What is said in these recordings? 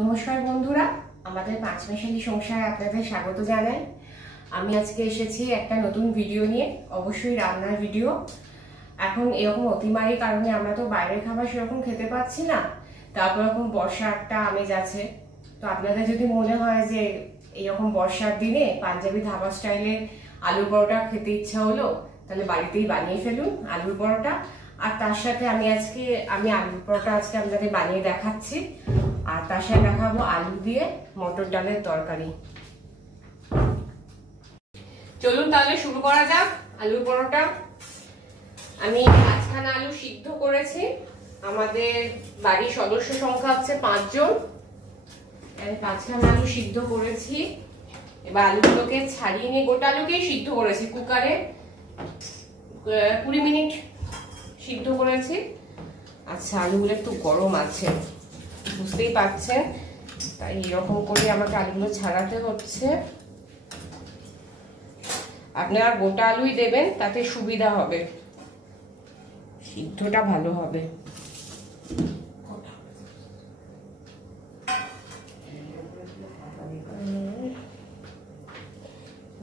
নমস্কার বন্ধুরা, আমাদের পাঁচমেশালি সংসারে আপনাদের স্বাগত জানাই। আমি আজকে এসেছি একটা নতুন ভিডিও নিয়ে, অবশ্যই রান্নার ভিডিও। এখন এরকম অতিমারির কারণে আমরা তো বাইরের খাবার সেরকম খেতে পাচ্ছি না, তারপর এখন বর্ষা একটা আমেজ আছে। তো আপনাদের যদি মনে হয় যে এইরকম বর্ষার দিনে পাঞ্জাবি ধাবা স্টাইলে আলুর পরোটা খেতে ইচ্ছা হলো, তাহলে বাড়িতেই বানিয়ে ফেলুন আলুর পরোটা। আর তার সাথে আমি আলুর পরোটা আজকে আপনাদের বানিয়ে দেখাচ্ছি, আর তার সাথে দেখাবো আলু দিয়ে মটর ডালের তরকারি। চলুন তাহলে শুরু করা যাক আলুর পরোটা। আমি 5খানা আলু সিদ্ধ করেছি। আমাদের বাড়ির সদস্য সংখ্যা হচ্ছে 5 জন। 5খানা আলু সিদ্ধ করেছি। এবার আলুগুলোকে ছাড়িয়ে নিয়ে, গোটা আলুকেই সিদ্ধ করেছি কুকারে, 20 মিনিট সিদ্ধ করেছি। আচ্ছা, আলুগুলো একটু গরম আছে, বুঝতেই পারছেন, তাই এরকম করে আমাকে আলুগুলো ছাড়াতে হচ্ছে। আপনারা গোটা আলুই দেবেন, তাতে সুবিধা হবে, সিদ্ধটা ভালো হবে।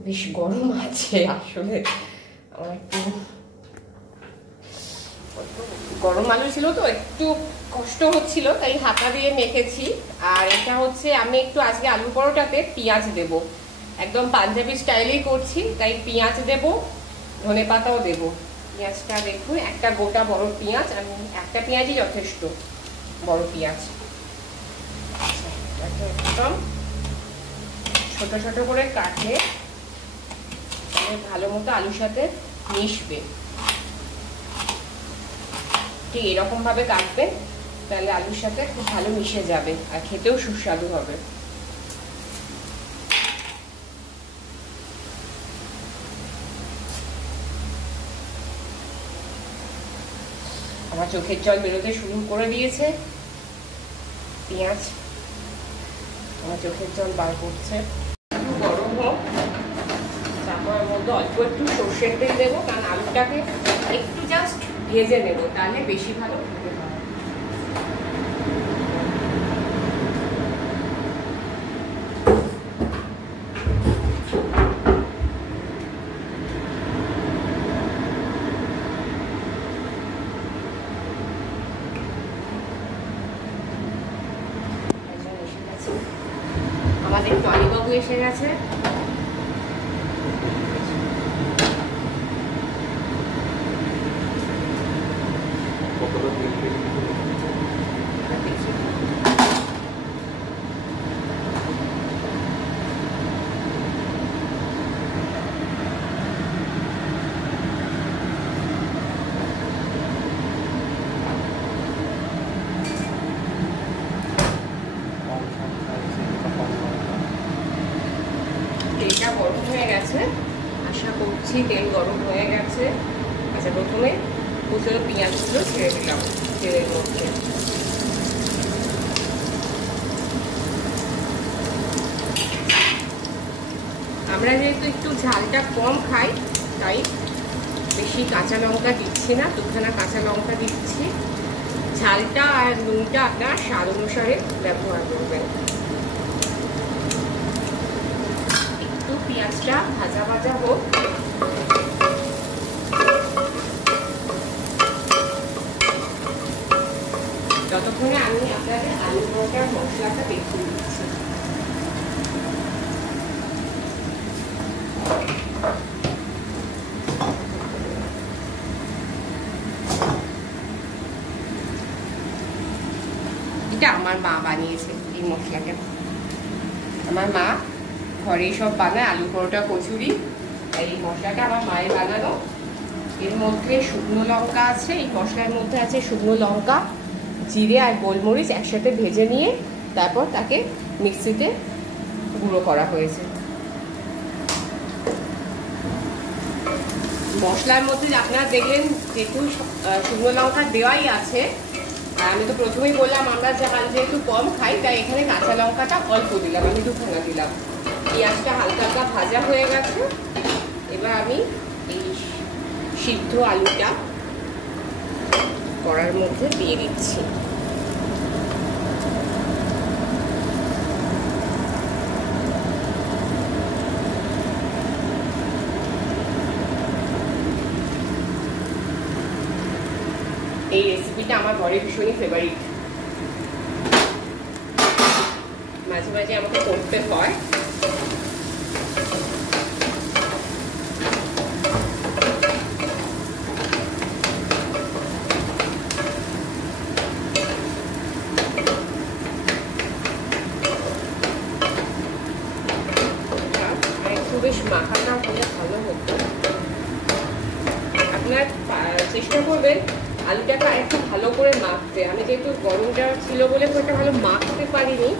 বেশ গরম আছে আসলে, আমার একটু গরম আলু ছিল তো একটু কষ্ট হচ্ছিল, তাই হাতা দিয়ে মেখেছি। আর এটা হচ্ছে আমি একটু আজকে আলু পরোটাতে পেঁয়াজ দেব, একদম পাঞ্জাবি স্টাইলেই করছি, তাই পেঁয়াজ দেব, ধনেপাতাও দেব। পেঁয়াজটা দেখুন, একটা গোটা বড় পেঁয়াজ, আমি একটা পেঁয়াজই যথেষ্ট, বড় পেঁয়াজ। একদম ছোট ছোট করে কাটলে ভালো মতো আলুর সাথে মিশবে। ঠিক এরকম ভাবে কাটবেন, তাহলে আলুর সাথে খুব ভালো মিশে যাবে আর খেতেও সুস্বাদু হবে। আমার চোখের জল বেরোতে শুরু করে দিয়েছে, পেঁয়াজ আমার চোখের জল বার করছে। একটু গরম হোক, তারপর মধ্যে অল্প একটু সর্ষের তেল দেবো, কারণ আলুটাকে একটু জাস্ট ভেজে নেবো, তাহলে বেশি ভালো খেতে হয়। আমাদের টলিবাবু এসে গেছে। তেলটা গরম হয়ে গেছে, আশা করছি তেল গরম হয়ে গেছে। আচ্ছা, প্রথমে কুচনো পেঁয়াজগুলো ছেড়ে দিলাম তেলের মধ্যে। আমরা যেহেতু একটু ঝালটা কম খাই, তাই বেশি কাঁচা লঙ্কা দিচ্ছি না, 2খানা কাঁচা লঙ্কা দিচ্ছি। ঝালটা আর নুনটা আপনার স্বাদ অনুসারে ব্যবহার করবেন। একটু পেঁয়াজটা ভাজা ভাজা হোক, ততক্ষণে আমি আপনাদের আলু পরোটার মশলাটা দেখিয়ে দিচ্ছি। এটা আমার মা বানিয়েছে এই মশলাটা। আমার মা ঘরেই সব বানায়, আলু পরোটা, কচুরি, এই মশলাটা আমার মায়ের বানানো। এর মধ্যে শুকনো লঙ্কা আছে, এই মশলার মধ্যে আছে শুকনো লঙ্কা, জিরে আর গোলমরিচ একসাথে ভেজে নিয়ে তারপর তাকে মিক্সিতে গুঁড়ো করা হয়েছে। মশলার মধ্যে আপনারা দেখলেন যেহেতু শুকনো লঙ্কা দেওয়াই আছে, আমি তো প্রথমেই বললাম আমরা ঝাল যেহেতু কম খাই, তাই এখানে কাঁচা লঙ্কাটা অল্প দিলাম, আমি 2খানা দিলাম। পেঁয়াজটা হালকা হালকা ভাজা হয়ে গেছে। এবার আমি এই সিদ্ধ আলুটা কড়ার মধ্যে দিয়ে দিচ্ছি। এই রেসিপিটা আমার ঘরে ভীষণই ফেভারিট, মাঝে মাঝে আমাকে করতে হয়। বেশ মাখাটা হলে ভালো হতো। আপনার চেষ্টা করবেন আলুটাকে একটু ভালো করে মাখতে। আমি যেহেতু গরমটা ছিল বলে খুব একটা ভালো মাখতে পারিনি।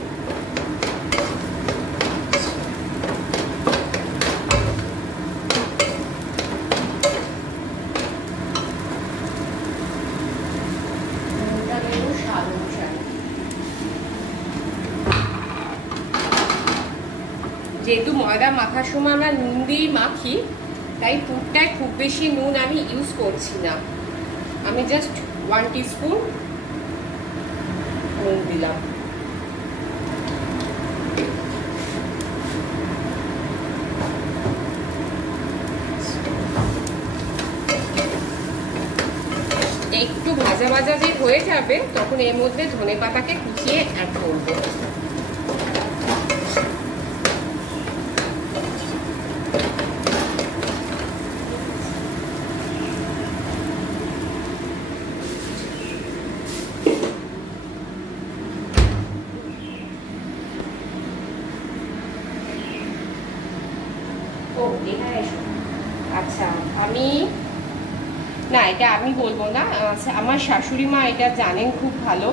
যেহেতু ময়দা মাখার সময় আমরা নুন দিয়ে মাখি, তাই পুরটায় খুব বেশি নুন আমি ইউজ করছি না। আমি জাস্ট 1 টিস্পুন নুন দিলাম। একটু ভাজা ভাজা যে হয়ে যাবে তখন এর মধ্যে ধনেপাতাকে কুচিয়ে অ্যাড করবো। আচ্ছা, আমি না এটা আমি বলবো না, আমার শাশুড়ি মা এটা জানেন খুব ভালো।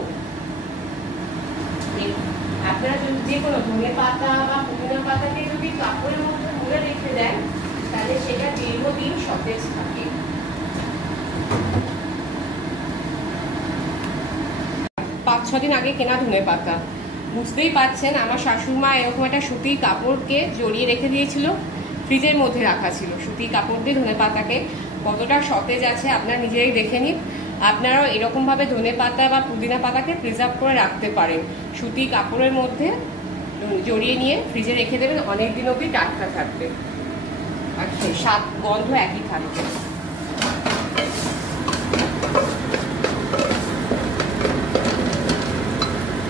আপনারা যদি যে কোনো ধনে পাতা বা পুদিনা পাতাকে যদি কাপড়ের মধ্যে মুড়ে রেখে দেন তাহলে সেটা দীর্ঘদিন সতেজ থাকে। 5-6 দিন আগে কেনা ধনে পাতা, বুঝতেই পারছেন আমার শাশুড়ি মা এরকম একটা সুতির কাপড়কে জড়িয়ে রেখে দিয়েছিল, ফ্রিজের মধ্যে রাখা ছিল। সুতির কাপড় দিয়ে ধনে পাতাকে কতটা সতেজ আছে আপনারা নিজেরাই দেখে নিন। আপনারাও এরকমভাবে ধনে পাতা বা পুদিনা পাতাকে প্রিজার্ভ করে রাখতে পারেন। সুতির কাপড়ের মধ্যে জড়িয়ে নিয়ে ফ্রিজে রেখে দেবেন, অনেক দিন অবধি টাটকা থাকবে আর স্বাদ গন্ধ একই থাকবে।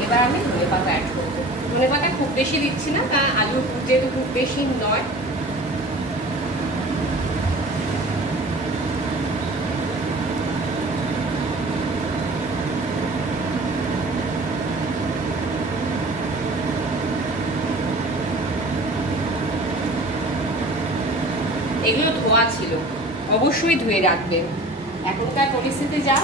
এবার আমি ধনে পাতা অ্যাড করবো। ধনে পাতা খুব বেশি দিচ্ছি না, কারণ আলুর যেহেতু খুব বেশি নয়। এগুলো ধোয়া ছিল, অবশ্যই ধুয়ে রাখবেন। এখনকার পরিস্থিতি যা,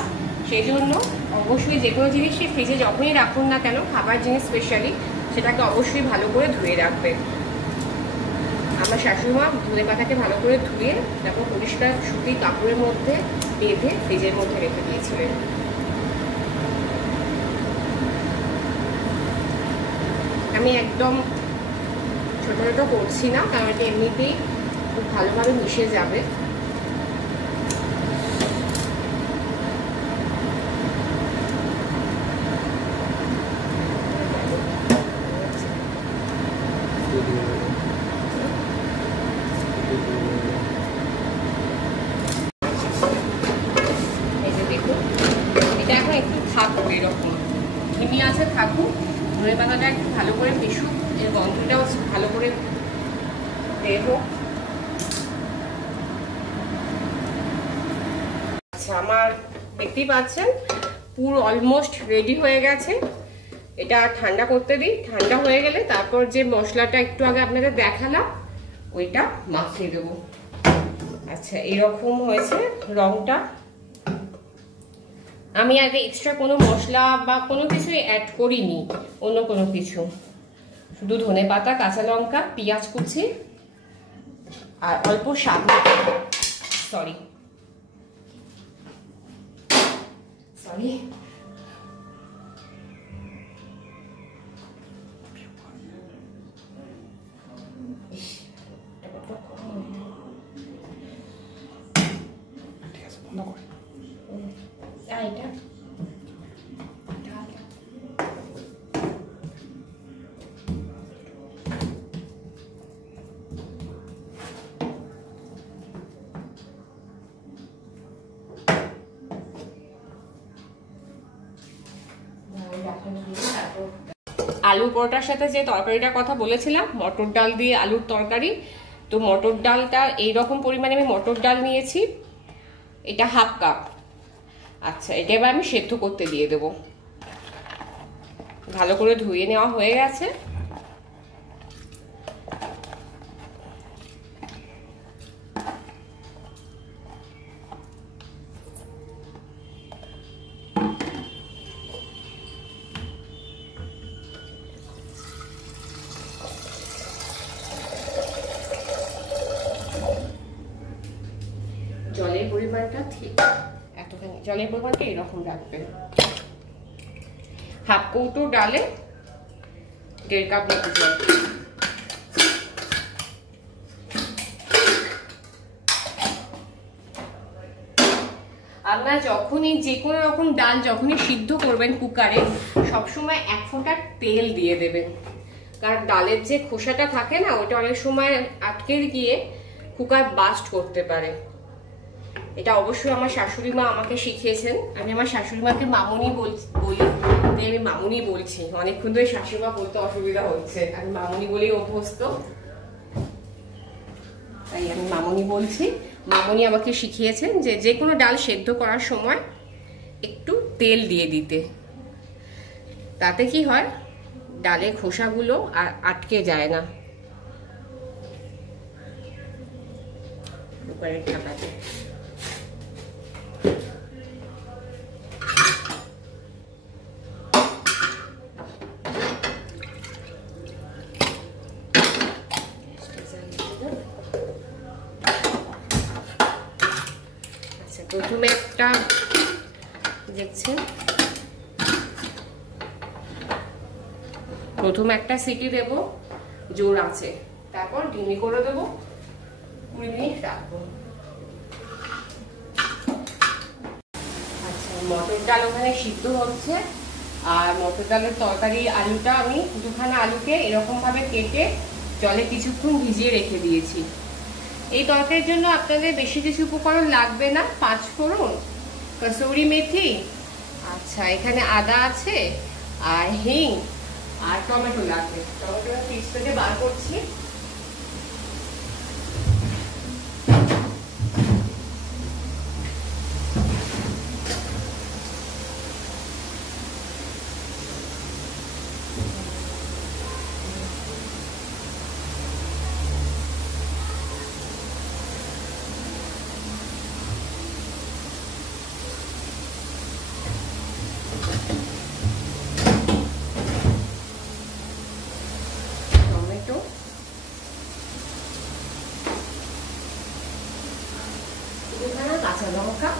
সেই জন্য অবশ্যই যে কোনো জিনিসই ফ্রিজে যখনই রাখুন না কেন, খাবার জিনিস স্পেশালি, সেটাকে অবশ্যই ভালো করে ধুয়ে রাখবেন। আমার শাশুড়ি মা ধনে পাতাকে ভালো করে ধুয়ে তারপর পরিষ্কার সুতির কাপড়ের মধ্যে বেঁধে ফ্রিজের মধ্যে রেখে দিয়েছিলেন। আমি একদম ছোট ছোট করছি না, কারণ এটা এমনিতেই খুব ভালোভাবে মিশে যাবে। এই যে দেখুন, এটা এখন একটু থাকুক, এরকম ধিমি আছে থাকুক। ধনে পাতাটা একটু ভালো করে মিশুক, এর গন্ধটাও ভালো করে বের হোক। আচ্ছা, আমার দেখতেই পাচ্ছেন পুরো অলমোস্ট রেডি হয়ে গেছে। এটা ঠান্ডা করতে দিই, ঠান্ডা হয়ে গেলে তারপর যে মশলাটা একটু আগে আপনাদের দেখালাম ওইটা মাখিয়ে দেবো। আচ্ছা, এরকম হয়েছে রংটা। আমি আগে এক্সট্রা কোনো মশলা বা কোনো কিছুই অ্যাড করিনি, অন্য কোনো কিছু, শুধু ধনে পাতা, কাঁচা লঙ্কা, পেঁয়াজ কুচি আর অল্প স্বাদ সরি এটা আলু পরোটার সাথে যে তরকারিটার কথা বলেছিলাম, মটর ডাল দিয়ে আলুর তরকারি, তো মটর ডালটা এইরকম পরিমাণে আমি মটর ডাল নিয়েছি, এটা 1/2 কাপ। আচ্ছা, এটা এবার আমি সেদ্ধ করতে দিয়ে দেবো। ভালো করে ধুয়ে নেওয়া হয়ে গেছে। জলের পরিমাণটা ঠিক এতখানি, জলের পরিমাণটা এরকম রাখবেন। 1/2 কৌটো ডালে 1.5 কাপ মতো জল। আপনারা যখনই যে কোনো রকম ডাল যখনই সিদ্ধ করবেন কুকারে, সবসময় 1 ফোঁটা তেল দিয়ে দেবেন, কারণ ডালের যে খোসাটা থাকে না, ওটা অনেক সময় আটকে গিয়ে কুকার বাস্ট করতে পারে। এটা অবশ্যই আমার শাশুড়ি মা আমাকে শিখিয়েছেন। আমি আমার শাশুড়ি মাকে মামুনি বলি, তাই আমি মামুনি বলছি। অনেকক্ষণ ধরে শাশুড়ি মা বলতে অসুবিধা হচ্ছে, আমি মামুনি বলেই অভ্যস্ত, তাই আমি মামুনি বলছি। মামুনি আমাকে শিখিয়েছেন যে যে কোনো ডাল সেদ্ধ করার সময় একটু তেল দিয়ে দিতে, তাতে কি হয়, ডালের খোসাগুলো আর আটকে যায় না কুকারের ঢাকাতে। প্রথমে একটা দেখছেন, প্রথমে একটা সিটি দেব জোর আছে, তারপর ডিমি করে দেব, 20 মিনিট রাখবো। আচ্ছা, মটর ডাল ওখানে সিদ্ধ হচ্ছে, আর মটর ডালের তরকারি আলুটা আমি 2খানা আলুকে এরকম ভাবে কেটে জলে কিছুক্ষণ ভিজিয়ে রেখে দিয়েছি। এই তরকারির জন্য আপনাদের বেশি কিছু উপকরণ লাগবে না। 5 ফোড়ন, কসুরি মেথি, আচ্ছা এখানে আদা আছে, আর হিং, আর টমেটো লাগবে। টমেটোটা পিস থেকে বার করছি। কাঁচা লঙ্কা,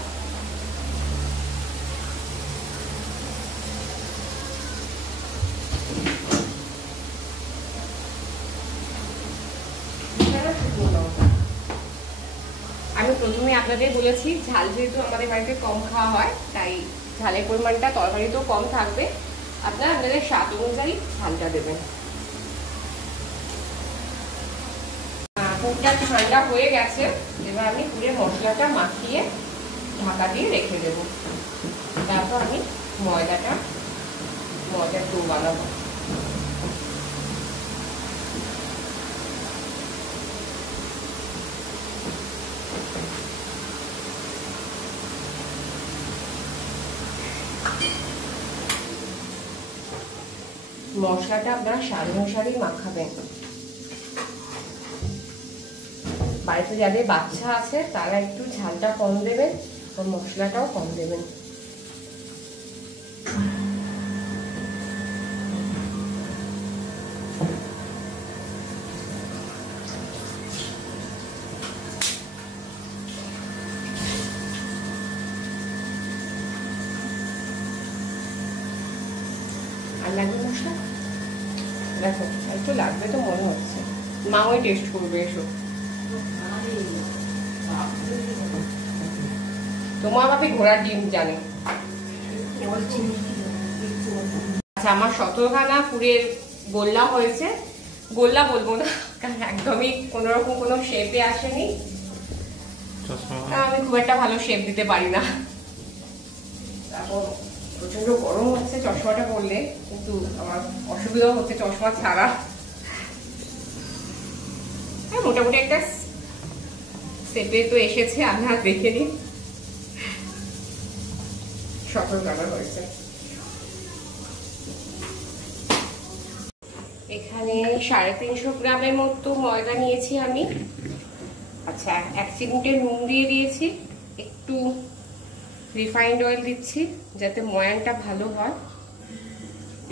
আমি প্রথমে আপনাদের বলেছি ঝাল যেহেতু আমাদের বাড়িতে কম খাওয়া হয়, তাই ঝালের পরিমাণটা তরকারিতেও কম থাকবে। আপনারা আপনাদের স্বাদ অনুযায়ী ঝালটা দেবেন। পুরটা ঠান্ডা হয়ে গেছে, এবার আমি পুরের মশলাটা মাখিয়ে ঢাকা দিয়ে রেখে দেব। তারপর আমি ময়দার ডো বানাবো। মশলাটা আপনারা স্বাদ অনুসারেই মাখাবেন। বাড়িতে যাদের বাচ্চা আছে তারা একটু ঝালটা কম দেবেন, আর মশলাটাও কম দেবেন। আর লাগবে মশলা, দেখো একটু লাগবে তো মনে হচ্ছে। মা ওই টেস্ট করবে, এসো। তোমার বাপি ঘোড়ার ডিম জানে। আচ্ছা, আমার 17খানা পুরের গোল্লা হয়েছে। গোল্লা বলবো না, কারণ একদমই কোন রকম কোনো শেপে আসেনি। আমি খুব একটা ভালো শেপ দিতে পারি না। তারপর প্রচন্ড গরম হচ্ছে চশমাটা পরলে, কিন্তু আমার অসুবিধা হচ্ছে চশমা ছাড়া। মোটামুটি একটা স্টেপে তো এসেছে, আমি আর দেখে নিই। সফল কালার হয়েছে। এখানে 350 গ্রামের মতো ময়দা নিয়েছি আমি। আচ্ছা, 1 চিমটে নুন দিয়ে দিয়েছি, একটু রিফাইন্ড অয়েল দিচ্ছি যাতে ময়ানটা ভালো হয়।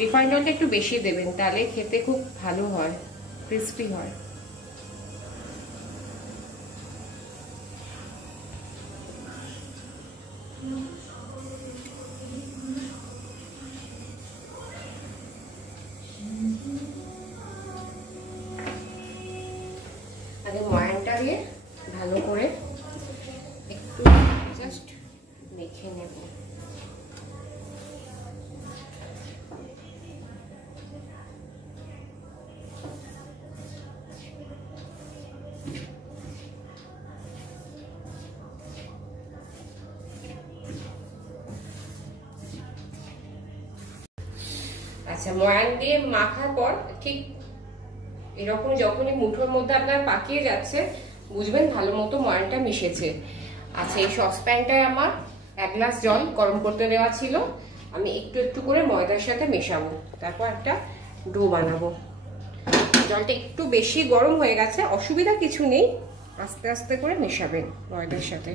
রিফাইন্ড অয়েলটা একটু বেশি দেবেন, তাহলে খেতে খুব ভালো হয়, ক্রিস্পি হয়। আগে ময়ানটা দিয়ে ভালো করে একটু জাস্ট মেখে নেব। আচ্ছা, ময়ান দিয়ে মাখার পর ঠিক এরকম যখনই মুঠোর মধ্যে আপনার পাকিয়ে যাচ্ছে, বুঝবেন ভালো মতো ময়ানটা মিশেছে। আচ্ছা, এই সসপ্যানটায় আমার 1 গ্লাস জল গরম করতে দেওয়া ছিল, আমি একটু একটু করে ময়দার সাথে মেশাবো, তারপর একটা ডো বানাবো। জলটা একটু বেশি গরম হয়ে গেছে, অসুবিধা কিছু নেই, আস্তে আস্তে করে মেশাবেন ময়দার সাথে।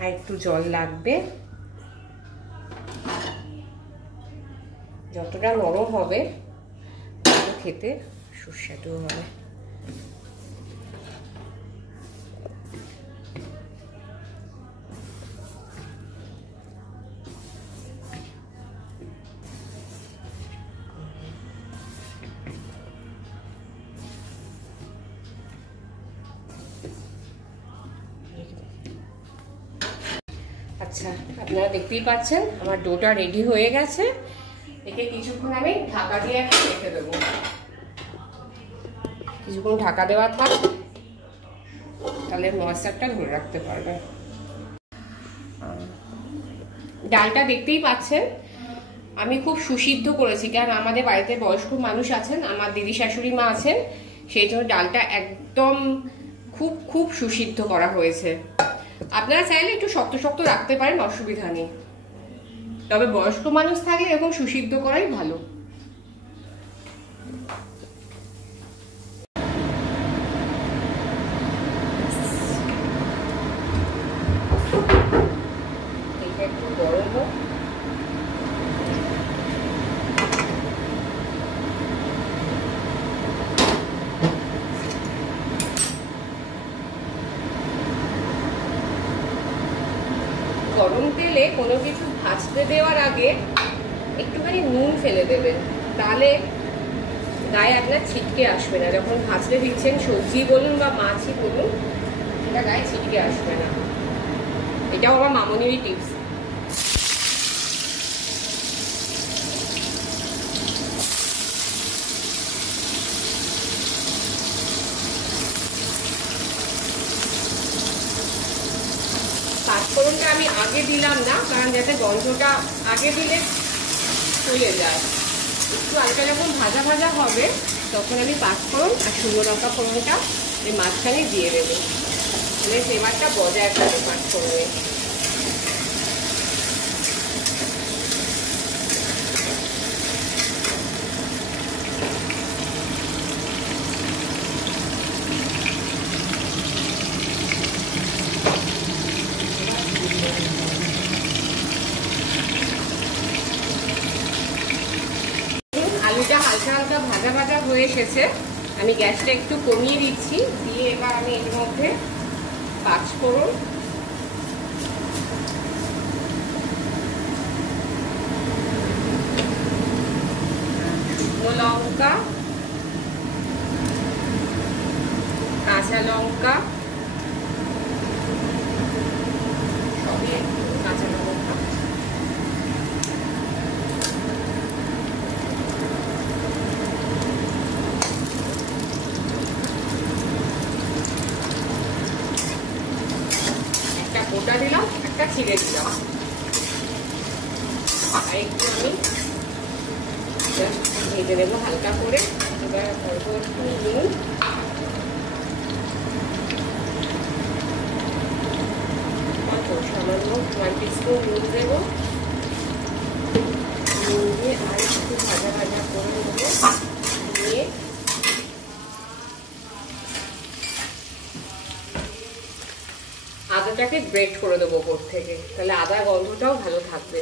আর একটু জল লাগবে, যতটা নরম হবে তত খেতে সুস্বাদু হবে। আচ্ছা, আপনারা দেখতেই পাচ্ছেন আমার ডোটা রেডি হয়ে গেছে। একে কিছুক্ষণ আমি ঢাকা দিয়ে এখন রেখে দেবো। কিছুক্ষণ ঢাকা দেওয়া থাক, তাহলে ময়েশ্চারটা ধরে রাখতে পারবে। ডালটা দেখতেই পাচ্ছেন আমি খুব সুসিদ্ধ করেছি, কারণ আমাদের বাড়িতে বয়স্ক মানুষ আছেন, আমার দিদি শাশুড়ি মা আছেন, সেই জন্য ডালটা একদম খুব খুব সুসিদ্ধ করা হয়েছে। আপনারা চাইলে একটু শক্ত শক্ত রাখতে পারেন, অসুবিধা নেই, তবে বয়স্ক মানুষ থাকলে এরকম সুসিদ্ধ করাই ভালো। একটু গরম হোক, গরম তেলে কোনো কিছু ভাজতে দেওয়ার আগে একটুখানি নুন ফেলে দেবেন, তাহলে গায়ে আপনার ছিটকে আসবে না। যখন ভাজতে দিচ্ছেন সবজি বলুন বা মাছই বলুন, এটা গায়ে ছিটকে আসবে না। এটাও আমার মামনিরই টিপস। পাঁচফোড়নটা আমি আগে দিলাম না, কারণ যাতে গন্ধটা আগে দিলে চলে যায়। একটু হালকা যখন ভাজা ভাজা হবে তখন আমি পাঁচফোড়ন আর শুকনো লঙ্কা ফোড়নটা এই মাঝখানে দিয়ে দেবো, তাহলে ফ্লেভারটা বজায় থাকে পাঁচফোড়নে। আলুটা হালকা হালকা ভাজা ভাজা হয়ে এসেছে, আমি গ্যাসটা একটু কমিয়ে দিচ্ছি, দিয়ে এবার আমি এর মধ্যে পাঁচফোড়ন, শুকনো লঙ্কা, কাঁচা লঙ্কা, সবই কাঁচা লঙ্কা, আর একটু আমি ভেজে দেবো হালকা করে। এবার অল্প একটু নুন, অল্প সামান্য 1 টিস্পুন নুন দেবো। নুন দিয়ে আর একটু ভাজা ভাজা করে নেবো। নিয়ে আদাটাকে গ্রেট করে দেবো ওপর থেকে, তাহলে আদার গন্ধটাও ভালো থাকবে।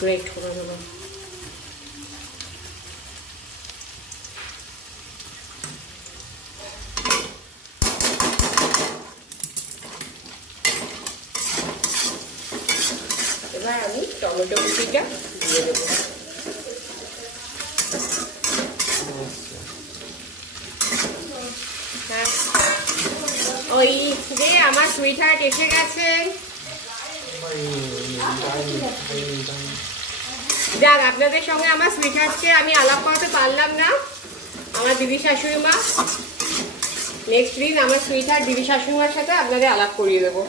গ্রেট করে দেবো। এবার আমি টমেটো কুচিটা দিয়ে দেবো। ওই যে আমার সুইট হার্ট এসে গেছেন। যাক, আপনাদের সঙ্গে আমার সুইট হার্টকে আমি আলাপ করতে পারলাম না, আমার দিদি শাশুড়ি মা। নেক্সট দিন আমার সুইট হার্ট দিদি শাশুড়ি মার সাথে আপনাদের আলাপ করিয়ে দেবো।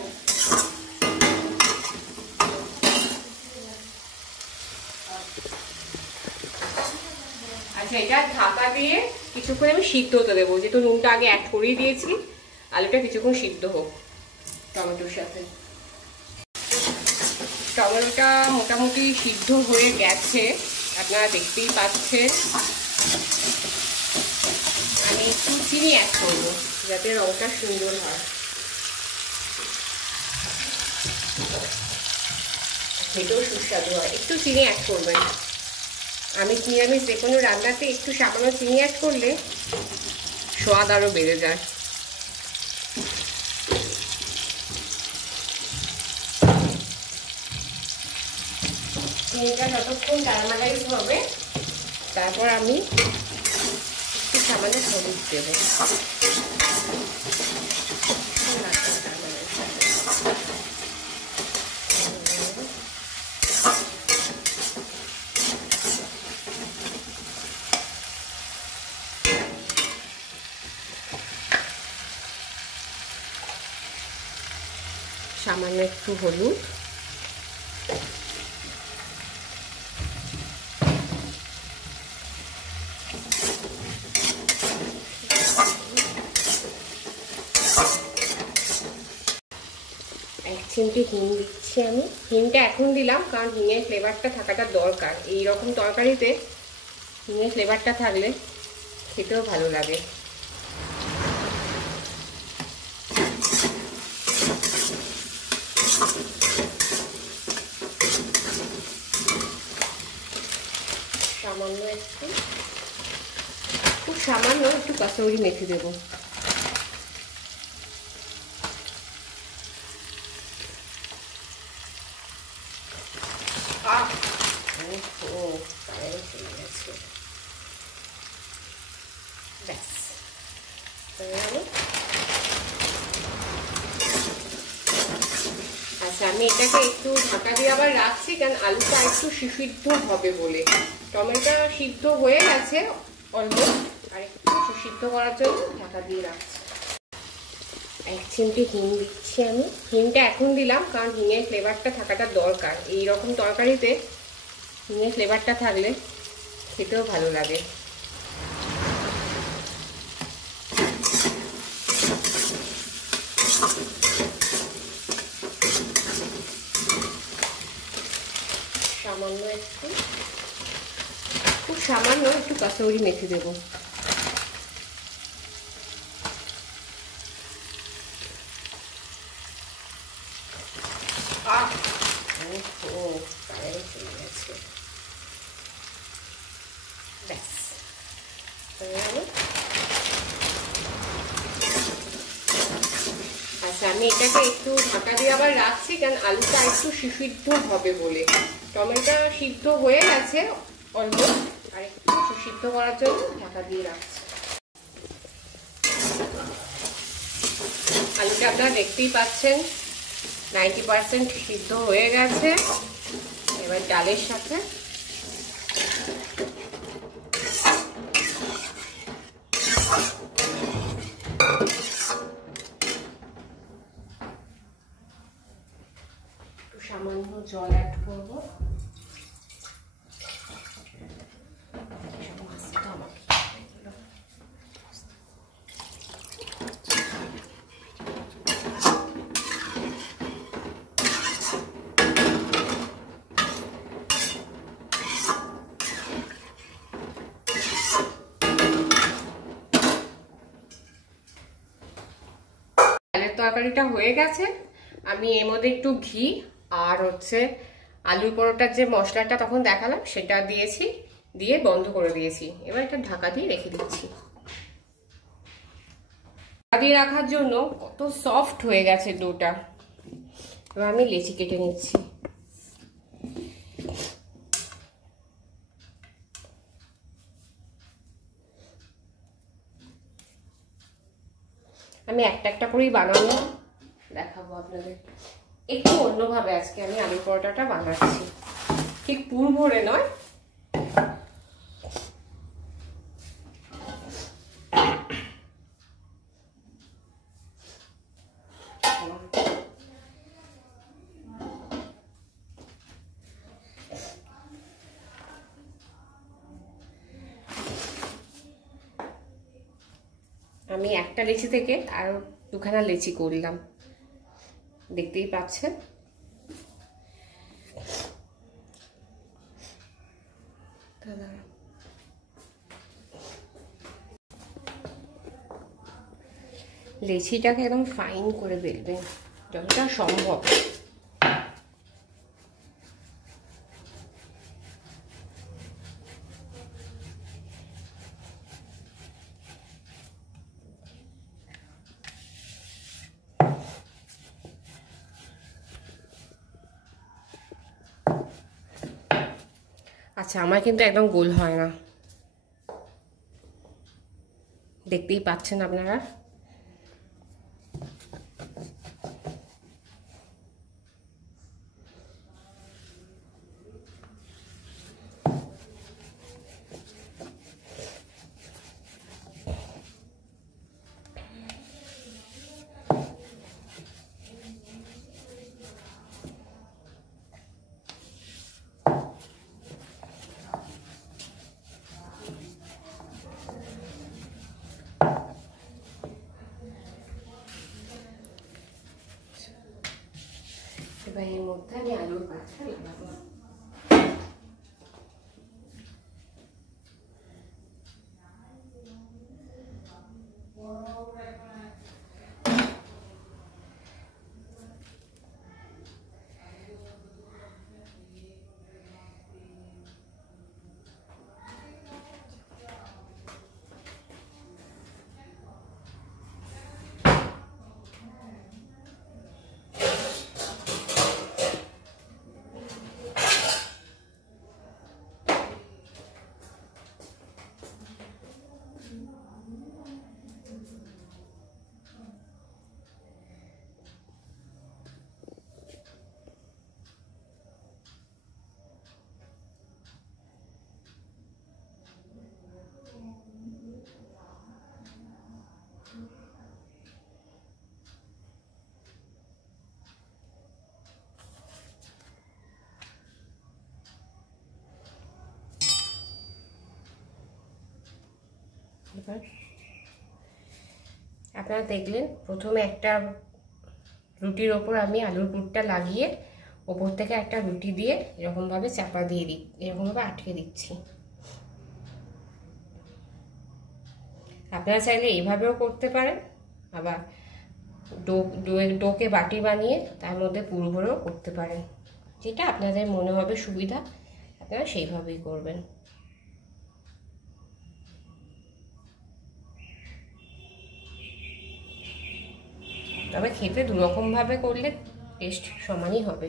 আচ্ছা, এটা ঢাকা দিয়ে কিছুক্ষণ আমি সিদ্ধ হতে দেবো, যেহেতু নুনটা আগে অ্যাড করিয়ে দিয়েছি। আলুটা কিছুক্ষণ সিদ্ধ হোক টমেটোর সাথে। টমেটোটা মোটামুটি সিদ্ধ হয়ে গেছে, আপনারা দেখতেই পাচ্ছেন। আমি একটু চিনি অ্যাড করবো যাতে রঙটা সুন্দর হয়। খেতেও সুস্বাদু হয়, একটু চিনি অ্যাড করবেন। আমি নিরামিষ যে কোনো রান্নাতে একটু সামান্য চিনি অ্যাড করলে স্বাদ আরও বেড়ে যায়। চিনিটা যতক্ষণ ক্যারামেলাইজ হবে, তারপর আমি একটু সামান্য হলুদ দেবো। সামান্য একটু হলুদ, এক চিমটি হিং দিচ্ছি আমি। হিংটা এখন দিলাম কারণ হিঙের ফ্লেভারটা থাকাটা দরকার। এই রকম তরকারিতে হিঙের ফ্লেভারটা থাকলে খেতেও ভালো লাগে। সামান্য একটু, খুব সামান্য একটু কাসুরি মেথি দেবো। আচ্ছা, আমি এটাকে একটু ঢাকা দিয়ে আবার রাখছি, কারণ আলুটা একটু সিদ্ধ হবে বলে। টমেটো সিদ্ধ হয়ে গেছে অলমোস্ট, আর একটু সিদ্ধ করার জন্য ঢাকা দিয়ে রাখছি। এক চিমটি হিং দিচ্ছি আমি। হিংটা এখন দিলাম কারণ হিঙের ফ্লেভারটা থাকাটা দরকার। এই রকম তরকারিতে হিঙের ফ্লেভারটা থাকলে খেতেও ভালো লাগে। সামান্য একটু, খুব সামান্য একটু কাসুরি মেথি দেবো। আচ্ছা, আমি এটাকে একটু ঢাকা দিয়ে আবার রাখছি, কারণ আলুটা একটু সিদ্ধ হবে বলে। টমেটো সিদ্ধ হয়ে গেছে অলমোস্ট, আর একটু সিদ্ধ করার জন্য ঢাকা দিয়ে রাখছি। আলুটা আপনারা দেখতেই পাচ্ছেন 90% সিদ্ধ হয়ে গেছে। এবার ডালের সাথে সামান্য জল অ্যাড করব। তরকারিটা হয়ে গেছে। আমি এর মধ্যে একটু ঘি আর হচ্ছে আলুর পরোটার যে মশলাটা তখন দেখালাম সেটা দিয়েছি, দিয়ে বন্ধ করে দিয়েছি। এবার এটা ঢাকা দিয়ে রেখে দিচ্ছি। ঢাকা দিয়ে রাখার জন্য কত সফট হয়ে গেছে ডোটা। এবার আমি লেচি কেটে নিচ্ছি। আমি একটা একটা করেই বানানো দেখাবো আপনাদের। একটু অন্যভাবে আজকে আমি আলু পরোটাটা বানাচ্ছি, ঠিক পুর ভরে নয়। আমি একটা লেচি থেকে আরো দুখানা লেচি করলাম, দেখতেই পাচ্ছেন। লেচিটাকে একদম ফাইন করে বেলবেন যতটা সম্ভব। আচ্ছা, আমার কিন্তু একদম গোল হয় না, দেখতেই পাচ্ছেন আপনারা। এবার এর মধ্যে আমি আলুর পাঁচটা লাগাবো। আপনারা দেখলেন প্রথমে একটা রুটির ওপর আমি আলুর পুরটা লাগিয়ে ওপর থেকে একটা রুটি দিয়ে এরকমভাবে চাপা দিয়ে দিই, এরকমভাবে আটকে দিচ্ছি। আপনারা চাইলে এইভাবেও করতে পারেন, আবার ডোকে বাটি বানিয়ে তার মধ্যে পুর ভরেও করতে পারেন। যেটা আপনাদের মনে হবে সুবিধা আপনারা সেইভাবেই করবেন। তবে খেতে দুরকমভাবে করলে টেস্ট সমানই হবে।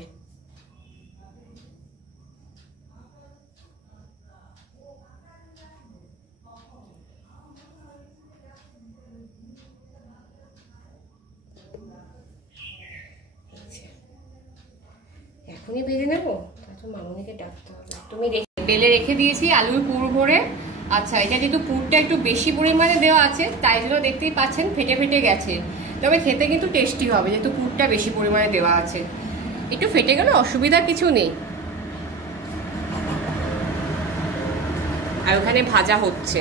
এখনই বেজে নেবো, তারপর মামনিকে ডাকতে হবে। তুমি বেলে রেখে দিয়েছি আলুর পুর ভরে। আচ্ছা, এটা যেহেতু পুরটা একটু বেশি পরিমাণে দেওয়া আছে তাই জন্য দেখতেই পাচ্ছেন ফেটে ফেটে গেছে, তবে খেতে কিন্তু টেস্টি হবে যেহেতু পুরটা বেশি পরিমাণে দেওয়া আছে। একটু ফেটে গেলে অসুবিধা কিছু নেই। আর ওখানে ভাজা হচ্ছে,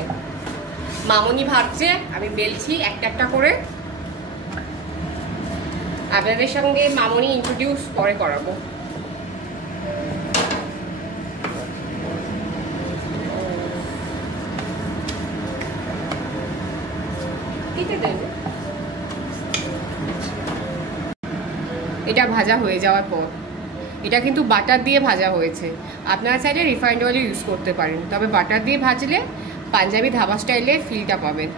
মামনি ভাজছে, আমি বেলছি একটা একটা করে। আপনাদের সঙ্গে মামনি ইন্ট্রোডিউস পরে করাবো। এটা ভাজা হয়ে যাওয়ার পর, এটা কিন্তু বাটার দিয়ে ভাজা হয়েছে, আপনারা চাইলে রিফাইন্ড অয়েল ইউজ করতে পারেন, তবে বাটার দিয়ে ভাজলে পাঞ্জাবি ধাবা স্টাইলে ফিলটা পাবেন।